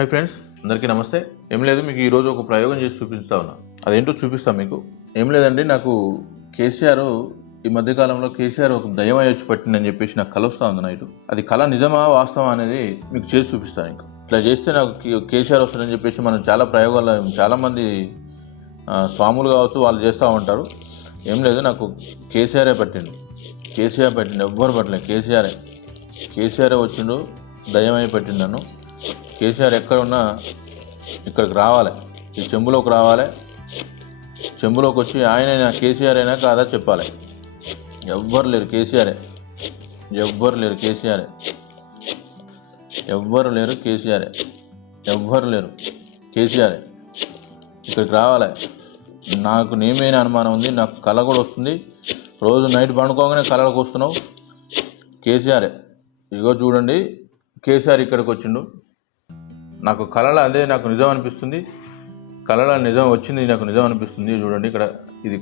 Hi friends, అందరికీ నమస్తే. ఏం లేదు, మీకు ఈరోజు ఒక ప్రయోగం చేసి చూపిస్తా ఉన్నా. అదేంటో చూపిస్తాను మీకు. ఏం లేదండి, నాకు కేసీఆర్ ఈ మధ్యకాలంలో ఒక దయ్యమై వచ్చి పట్టిందని చెప్పేసి నాకు కల వస్తూ ఉంది నైట్. అది కళ నిజమా వాస్తవం అనేది మీకు చేసి చూపిస్తాను. ఇంకా ఇట్లా చేస్తే నాకు కేసీఆర్ వస్తుందని చెప్పేసి మనం చాలా ప్రయోగాలు, చాలామంది స్వాములు కావచ్చు వాళ్ళు చేస్తూ ఉంటారు. ఏం లేదు, నాకు కేసీఆర్ పట్టిండు, ఎవ్వరు పట్టలేదు. కేసీఆర్ వచ్చిండు, దయ్యమై పట్టిండు నన్ను. కేసీఆర్ ఎక్కడ ఉన్నా ఇక్కడికి రావాలి, ఈ చెంబులోకి రావాలి. చెంబులోకి వచ్చి ఆయన కేసీఆర్ అయినా కాదా చెప్పాలి. ఎవ్వరు లేరు, కేసీఆరే. ఇక్కడికి రావాలి. నాకు నేమైన అనుమానం ఉంది, నాకు కళ కూడా వస్తుంది. రోజు నైట్ పండుకోగానే కళలకు వస్తున్నావు. కేసీఆరే, ఇగో చూడండి, కేసీఆర్ ఇక్కడికి వచ్చిండు. నాకు కళలో అదే నాకు నిజం అనిపిస్తుంది. కళలో నిజం వచ్చింది, నాకు నిజం అనిపిస్తుంది. చూడండి, ఇక్కడ ఇది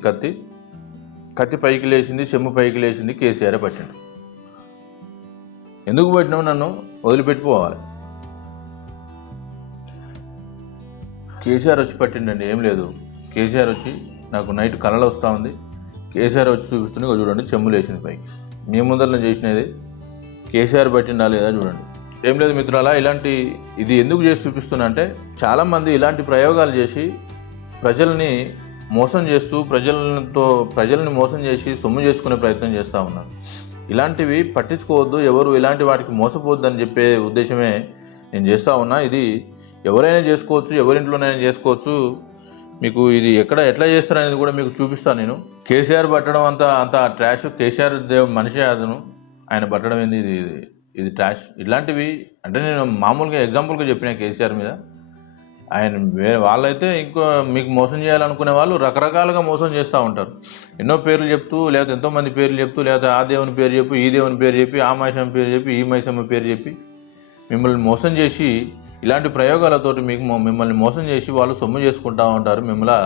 కత్తి పైకి లేచింది, చెంబు పైకి లేచింది. కేసీఆర్ పట్టిండు. ఎందుకు పట్టినావు? నన్ను వదిలిపెట్టిపోవాలి. కేసీఆర్ వచ్చి పట్టిండండి. ఏం లేదు, కేసీఆర్ వచ్చి నాకు నైట్ కళలు వస్తూ ఉంది. కేసీఆర్ వచ్చి చూపిస్తుంది. చూడండి, చెంబు లేచింది పైకి. మీ ముందర చేసినది కేసీఆర్ పట్టిండా లేదా చూడండి. ఏం లేదు మిత్రులారా, ఇది ఎందుకు చేసి చూపిస్తున్నా అంటే, చాలామంది ఇలాంటి ప్రయోగాలు చేసి ప్రజల్ని మోసం చేస్తూ ప్రజల్ని మోసం చేసి సొమ్ము చేసుకునే ప్రయత్నం చేస్తూ ఉన్నారు. ఇలాంటివి పట్టించుకోవద్దు, ఎవరు ఇలాంటి వాటికి మోసపోవద్దు అని చెప్పే ఉద్దేశమే నేను చేస్తూ ఉన్నా. ఇది ఎవరైనా చేసుకోవచ్చు, ఎవరింట్లోనైనా చేసుకోవచ్చు. మీకు ఇది ఎట్లా చేస్తారనేది కూడా మీకు చూపిస్తాను నేను. కేసీఆర్ పట్టడం అంత ట్రాష్. కేసీఆర్ మనిషి అతను, ఆయన పట్టడం ఏంది, ఇది ట్రాష్. ఇలాంటివి అంటే నేను మామూలుగా ఎగ్జాంపుల్గా చెప్పిన కేసీఆర్ మీద. ఆయన వాళ్ళైతే ఇంకో మీకు మోసం చేయాలనుకునే వాళ్ళు రకరకాలుగా మోసం చేస్తూ ఉంటారు. ఎన్నో పేర్లు చెప్తూ, లేకపోతే ఎంతోమంది పేర్లు చెప్తూ, లేకపోతే ఆ దేవుని పేరు చెప్పి, ఈ దేవుని పేరు చెప్పి, ఆ మైసమ్మ పేరు చెప్పి, ఈ మైసమ్మ పేరు చెప్పి మిమ్మల్ని మోసం చేసి, ఇలాంటి ప్రయోగాలతోటి మిమ్మల్ని మోసం చేసి వాళ్ళు సొమ్ము చేసుకుంటూ ఉంటారు. మిమ్మల్ని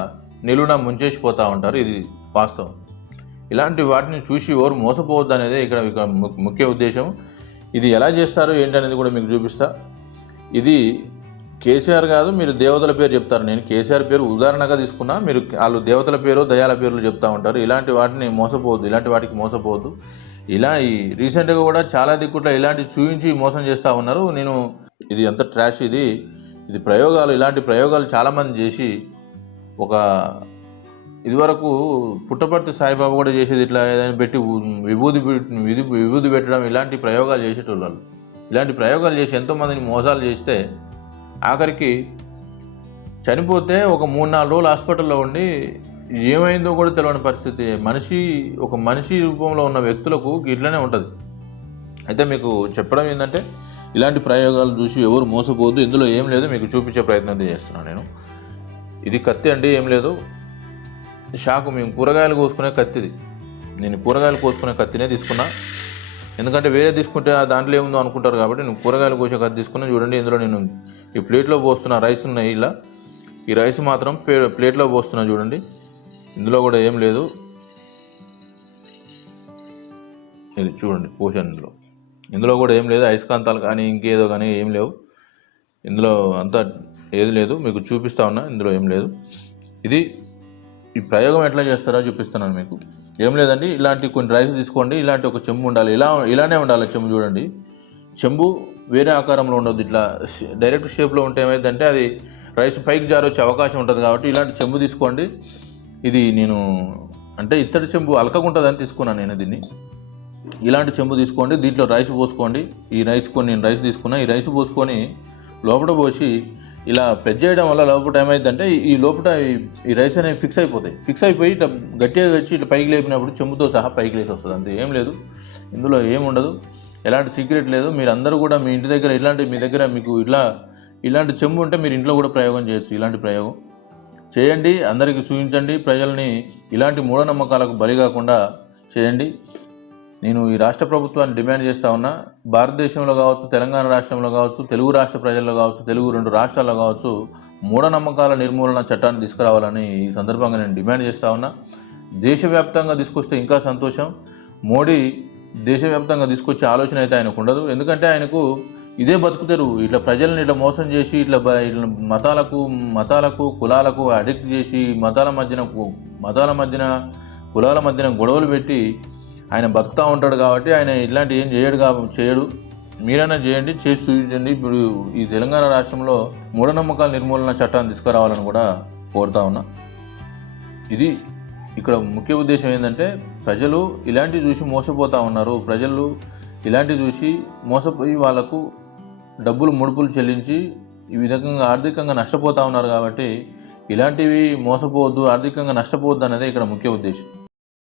నిలువున ముంచేసిపోతూ ఉంటారు. ఇది వాస్తవం. ఇలాంటి వాటిని చూసి ఎవరు మోసపోవద్దు అనేది ఇక్కడ ముఖ్య ఉద్దేశం. ఇది ఎలా చేస్తారు ఏంటనేది కూడా మీకు చూపిస్తా. ఇది కేసీఆర్ కాదు, మీరు దేవతల పేరు చెప్తారు. నేను కేసీఆర్ పేరు ఉదాహరణగా తీసుకున్నా, మీరు వాళ్ళు దేవతల పేరు, దయాల పేర్లు చెప్తూ ఉంటారు. ఇలాంటి వాటికి మోసపోవద్దు. ఈ రీసెంట్గా కూడా చాలా దిక్కుట్లో ఇలాంటి చూపించి మోసం చేస్తూ ఉన్నారు. ఇది ఎంత ట్రాష్ ఇది ప్రయోగాలు. ఇలాంటి ప్రయోగాలు చాలామంది చేసి, ఇదివరకు పుట్టపర్తి సాయిబాబా కూడా చేసేది ఇట్లా ఏదైనా పెట్టి విభూది పెట్టడం, ఇలాంటి ప్రయోగాలు చేసేటోళ్ళు. ఇలాంటి ప్రయోగాలు చేసి ఎంతోమందిని మోసాలు చేస్తే ఆఖరికి చనిపోతే ఒక 3-4 రోజులు హాస్పిటల్లో ఉండి ఏమైందో కూడా తెలియని పరిస్థితి. ఒక మనిషి రూపంలో ఉన్న వ్యక్తులకు ఇట్లనే ఉంటుంది. అయితే మీకు చెప్పడం ఏంటంటే, ఇలాంటి ప్రయోగాలు చూసి ఎవరు మోసపోవద్దు. ఇందులో ఏం లేదు, మీకు చూపించే ప్రయత్నం చేస్తున్నాను నేను. ఇది కత్తి అండి, ఏం లేదు, మేము కూరగాయలు కోసుకునే కత్తిది. నేను కూరగాయలు కోసుకునే కత్తినే తీసుకున్నా. ఎందుకంటే వేరే తీసుకుంటే దాంట్లో ఏముందో అనుకుంటారు కాబట్టి నేను కూరగాయలు కోసే కత్తి తీసుకున్నా. చూడండి, ఇందులో నేను ఈ ప్లేట్లో పోస్తున్న రైస్ ఉన్నాయి. ఇలా ఈ రైస్ మాత్రం ప్లేట్లో పోస్తున్నా. చూడండి, ఇందులో కూడా ఏం లేదు. ఇది చూడండి, పోసాను. ఇందులో కూడా ఏం లేదు, అయస్కాంతాలు కానీ ఇంకేదో కానీ ఏం లేవు. ఇందులో అంతా ఏది లేదు, మీకు చూపిస్తా ఉన్నా. ఇందులో ఏం లేదు. ఈ ప్రయోగం ఎట్లా చేస్తారో చూపిస్తున్నాను మీకు. ఏం లేదండి, ఇలాంటి కొన్ని రైస్ తీసుకోండి. ఇలాంటి ఒక చెంబు ఉండాలి. ఇలానే ఉండాలి చెంబు. చూడండి, చెంబు వేరే ఆకారంలో ఉండదు. ఇట్లా డైరెక్ట్ షేప్లో ఉంటే ఏమైందంటే అది రైస్ పైకి జారొచ్చే అవకాశం ఉంటుంది. కాబట్టి ఇలాంటి చెంబు తీసుకోండి. ఇది నేను ఇత్తడి చెంబు అలకకుంటుందని తీసుకున్నాను నేను దీన్ని. ఇలాంటి చెంబు తీసుకోండి. దీంట్లో రైస్ పోసుకోండి. నేను రైస్ తీసుకున్నా. ఈ రైస్ పోసుకొని లోపల పోసి ఇలా ప్రెస్ చేయడం వల్ల లోపల ఏమైందంటే ఈ లోపల ఈ రైస్ అనేవి ఫిక్స్ అయిపోయి ఇట్లా గట్టిగా వచ్చి ఇట్లా పైకి లేపినప్పుడు చెంబుతో సహా పైకి లేచి వస్తుంది. అంతే, ఏం లేదు. ఇందులో ఏముండదు, ఎలాంటి సీక్రెట్ లేదు. మీరు అందరూ కూడా మీ ఇంటి దగ్గర మీ దగ్గర మీకు ఇలాంటి చెంబు ఉంటే మీరు ఇంట్లో కూడా ప్రయోగం చేయొచ్చు. ఇలాంటి ప్రయోగం చేయండి, అందరికీ చూపించండి. ప్రజల్ని ఇలాంటి మూఢనమ్మకాలకు బలి కాకుండా చేయండి. నేను ఈ రాష్ట్ర ప్రభుత్వాన్ని డిమాండ్ చేస్తూ ఉన్నా. భారతదేశంలో కావచ్చు, తెలంగాణ రాష్ట్రంలో కావచ్చు, తెలుగు రాష్ట్ర ప్రజల్లో కావచ్చు, తెలుగు 2 రాష్ట్రాల్లో కావచ్చు, మూఢనమ్మకాల నిర్మూలన చట్టాన్ని తీసుకురావాలని ఈ సందర్భంగా నేను డిమాండ్ చేస్తూ ఉన్నా. దేశవ్యాప్తంగా తీసుకొస్తే ఇంకా సంతోషం. మోడీ దేశవ్యాప్తంగా తీసుకొచ్చే ఆలోచన అయితే ఆయనకు ఉండదు. ఎందుకంటే ఆయనకు ఇదే బతుకుతారు. ఇట్లా ప్రజల్ని ఇట్లా మోసం చేసి ఇట్లా మతాలకు కులాలకు అడిక్ట్ చేసి మతాల మధ్యన కులాల మధ్యన గొడవలు పెట్టి ఆయన బతుకుతూ ఉంటాడు. కాబట్టి ఆయన ఇట్లాంటి ఏం చేయడు. మీరైనా చేయండి, చేసి చూపించండి. ఇప్పుడు ఈ తెలంగాణ రాష్ట్రంలో మూఢనమ్మకాల నిర్మూలన చట్టాన్ని తీసుకురావాలని కూడా కోరుతా ఉన్నా. ఇది ఇక్కడ ముఖ్య ఉద్దేశం ఏంటంటే, ప్రజలు ఇలాంటివి చూసి మోసపోతూ ఉన్నారు. ప్రజలు ఇలాంటివి చూసి మోసపోయి వాళ్ళకు ముడుపులు చెల్లించి ఈ విధంగా ఆర్థికంగా నష్టపోతూ ఉన్నారు. కాబట్టి ఇలాంటివి మోసపోవద్దు, ఆర్థికంగా నష్టపోవద్దు అనేది ఇక్కడ ముఖ్య ఉద్దేశం.